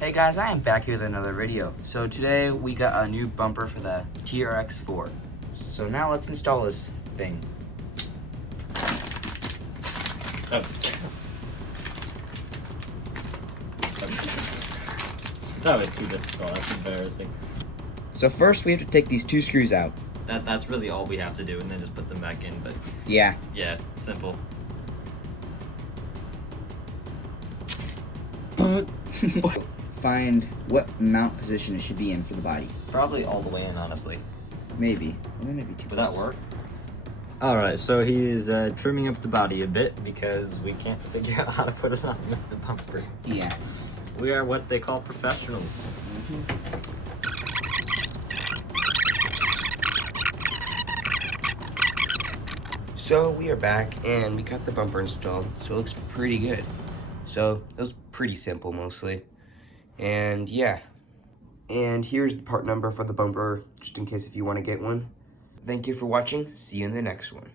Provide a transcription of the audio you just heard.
Hey guys, I am back here with another video. So today we got a new bumper for the TRX-4. So now let's install this thing. Oh. That was too difficult, that's embarrassing. So first we have to take these two screws out. That's really all we have to do, and then just put them back in, but Yeah. simple. Find what mount position it should be in for the body. Probably all the way in, honestly. Maybe. Well, maybe too. Would that work? Alright, so he's trimming up the body a bit because we can't figure out how to put it on the bumper. Yeah. We are what they call professionals. So we are back and we got the bumper installed. So it looks pretty good. So it was pretty simple mostly. And yeah. And here's the part number for the bumper, just in case if you want to get one. Thank you for watching. See you in the next one.